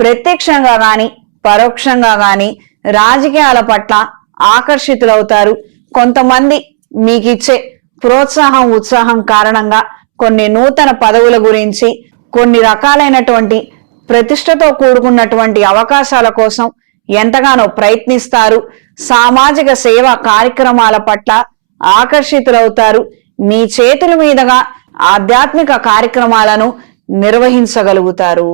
ప్రత్యక్షంగా గాని పరోక్షంగా గాని రాజకీయాల పట్ల ఆకర్షితులవుతారు. కొంతమంది మీకిచ్చే ప్రోత్సాహం ఉత్సాహం కారణంగా కొన్ని నూతన పదవుల గురించి, కొన్ని రకాలైనటువంటి ప్రతిష్టతో కూడుకున్నటువంటి అవకాశాల కోసం ఎంతగానో ప్రయత్నిస్తారు. సామాజిక సేవా కార్యక్రమాల పట్ల ఆకర్షితులవుతారు. మీ చేతుల మీదుగా ఆధ్యాత్మిక కార్యక్రమాలను నిర్వహించగలుగుతారు.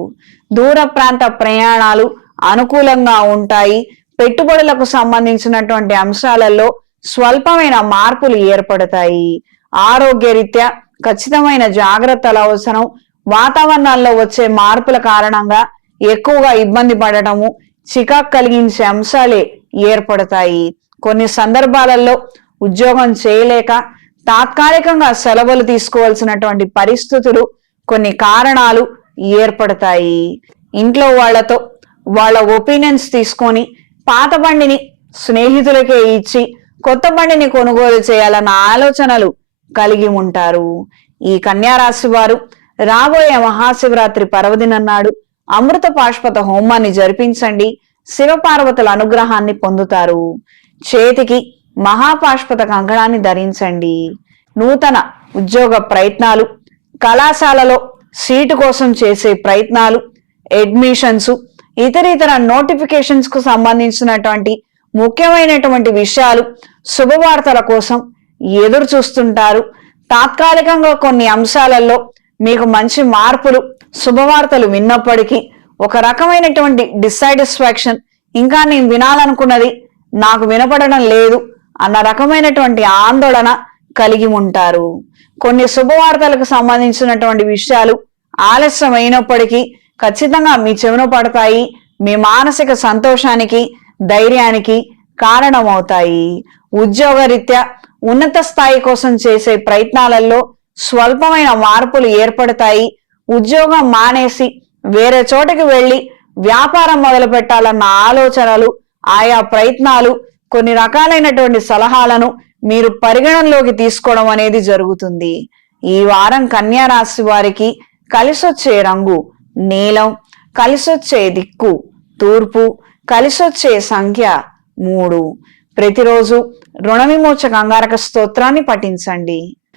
దూర ప్రాంత ప్రయాణాలు అనుకూలంగా ఉంటాయి. పెట్టుబడులకు సంబంధించినటువంటి అంశాలలో స్వల్పమైన మార్పులు ఏర్పడతాయి. ఆరోగ్యరీత్యా ఖచ్చితమైన జాగ్రత్తలు అవసరం. వాతావరణాల్లో వచ్చే మార్పుల కారణంగా ఎక్కువగా ఇబ్బంది పడటము, చికాకు కలిగించే అంశాలే ఏర్పడతాయి. కొన్ని సందర్భాలలో ఉద్యోగం చేయలేక తాత్కాలికంగా సెలవులు తీసుకోవాల్సినటువంటి పరిస్థితులు, కొన్ని కారణాలు ఏర్పడతాయి. ఇంట్లో వాళ్ళతో వాళ్ళ ఒపీనియన్స్ తీసుకొని పాత బండిని స్నేహితులకే ఇచ్చి కొత్త బండిని కొనుగోలు చేయాలన్న ఆలోచనలు కలిగి ఉంటారు. ఈ కన్యారాశి వారు రాబోయే మహాశివరాత్రి పర్వదినం నాడు అమృత పాష్పత హోమాన్ని జరిపించండి. శివపార్వతుల అనుగ్రహాన్ని పొందుతారు. చేతికి మహాపాష్పత కంకణాన్ని ధరించండి. నూతన ఉద్యోగ ప్రయత్నాలు, కళాశాలలో సీటు కోసం చేసే ప్రయత్నాలు, అడ్మిషన్స్, ఇతర నోటిఫికేషన్స్ కు సంబంధించినటువంటి ముఖ్యమైనటువంటి విషయాలు, శుభవార్తల కోసం ఎదురు చూస్తుంటారు. తాత్కాలికంగా కొన్ని అంశాలలో మీకు మంచి మార్పులు, శుభవార్తలు విన్నప్పటికీ ఒక రకమైనటువంటి డిస్సాటిస్ఫాక్షన్, ఇంకా నేను వినాలనుకున్నది నాకు వినపడడం లేదు అన్న రకమైనటువంటి ఆందోళన కలిగి ఉంటారు. కొన్ని శుభవార్తలకు సంబంధించినటువంటి విషయాలు ఆలస్యమైనప్పటికీ ఖచ్చితంగా మీ చెవిన పడతాయి. మీ మానసిక సంతోషానికి, ధైర్యానికి కారణమవుతాయి. ఉద్యోగరీత్యా ఉన్నత స్థాయి కోసం చేసే ప్రయత్నాలలో స్వల్పమైన మార్పులు ఏర్పడతాయి. ఉద్యోగం మానేసి వేరే చోటకి వెళ్ళి వ్యాపారం మొదలు పెట్టాలన్న ఆలోచనలు, ఆయా ప్రయత్నాలు, కొన్ని రకాలైనటువంటి సలహాలను మీరు పరిగణనలోకి తీసుకోవడం అనేది జరుగుతుంది. ఈ వారం కన్యా రాశి వారికి కలిసొచ్చే రంగు నీలం, కలిసొచ్చే దిక్కు తూర్పు, కలిసొచ్చే సంఖ్య 3. ప్రతిరోజు రుణ విమోచక అంగారక స్తోత్రాన్ని పఠించండి.